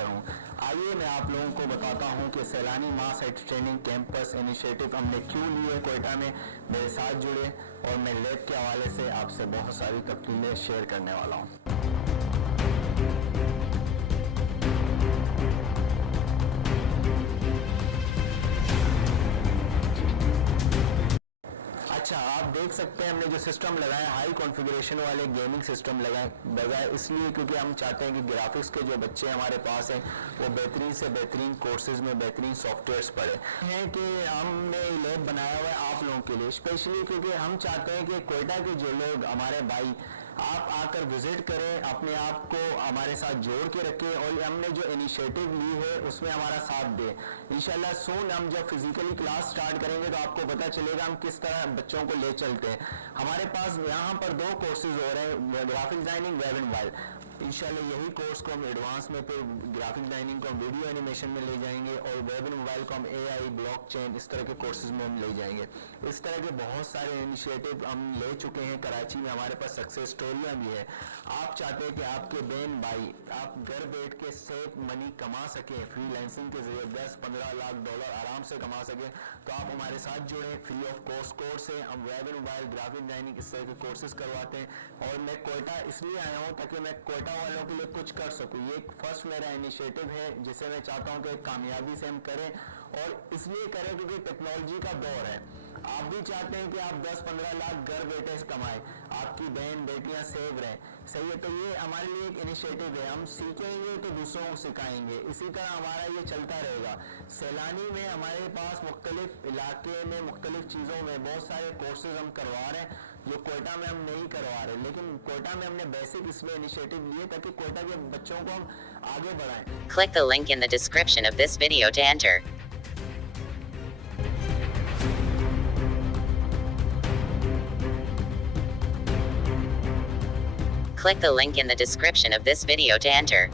Officer हूँ। आइए मैं आप लोगों को बताता हूँ कि सैलानी मास हाइट ट्रेनिंग कैंपस इनिशिएटिव हमने क्यों लिए कोयटा में। मेरे साथ जुड़े और मैं लैब के हवाले से आपसे बहुत सारी तफसीलें शेयर करने वाला हूँ। अच्छा, आप देख सकते हैं हमने जो सिस्टम लगाया हाई कॉन्फ़िगरेशन वाले गेमिंग सिस्टम लगाए इसलिए क्योंकि हम चाहते हैं कि ग्राफिक्स के जो बच्चे हमारे पास हैं वो बेहतरीन से बेहतरीन कोर्सेज में बेहतरीन सॉफ्टवेयर्स पढ़े हैं। कि हमने लैब बनाया हुआ है आप लोगों के लिए स्पेशली, क्योंकि हम चाहते हैं कि कोयटा के जो लोग हमारे भाई आप आकर विजिट करें, अपने आप को हमारे साथ जोड़ के रखें और हमने जो इनिशिएटिव ली है उसमें हमारा साथ दें। इंशाल्लाह सून हम जब फिजिकली क्लास स्टार्ट करेंगे तो आपको पता चलेगा हम किस तरह बच्चों को ले चलते हैं। हमारे पास यहाँ पर 2 कोर्सेज हो रहे हैं, graphic designing, web and mobile. इंशाल्लाह यही कोर्स को हम एडवांस में फिर ग्राफिक डिजाइनिंग को हम वीडियो एनिमेशन में ले जाएंगे और वेब एंड मोबाइल को हम एआई, ब्लॉकचेन इस तरह के कोर्सेज में हम ले जाएंगे। इस तरह के बहुत सारे इनिशिएटिव हम ले चुके हैं। कराची में हमारे पास सक्सेस स्टोरियाँ भी है। आप चाहते हैं कि आपके बहन भाई आप घर बैठ के सेफ मनी कमा सकें, फ्रीलांसिंग के जरिए 10-15 लाख डॉलर आराम से कमा सकें, तो आप हमारे साथ जुड़े। फ्री ऑफ कॉस्ट कोर्स है, हम web and mobile, graphic designing इस तरह के कोर्सेज करवाते हैं। और मैं कोयटा इसलिए आया हूँ ताकि मैं कोयटा वालों के लिए कुछ कर सकूँ। ये फर्स्ट मेरा इनिशिएटिव है जिसे मैं चाहता हूँ कि कामयाबी से हम करें, और इसलिए करें क्योंकि टेक्नोलॉजी का दौर है। आप भी चाहते हैं कि आप 10-15 लाख घर बैठे कमाएं, आपकी बहन बेटियां सेव रहें, सही है। तो ये हमारे लिए एक इनिशिएटिव है, हम सीखेंगे तो दूसरों को सिखाएंगे। इसी तरह हमारा ये चलता रहेगा। सैलानी में हमारे पास मुख्तलिफ इलाके में मुख्तलिफ चीज़ों में बहुत सारे कोर्सेज हम करवा रहे हैं जो कोयटा में हम नहीं करवा रहे, लेकिन कोयटा में हमने बेसिक इसलिए इनिशिएटिव लिए ताकि कोयटा के बच्चों को हम आगे बढ़ाएं। Click the link in the description of this video to enter. Click the link in the description of this video to enter.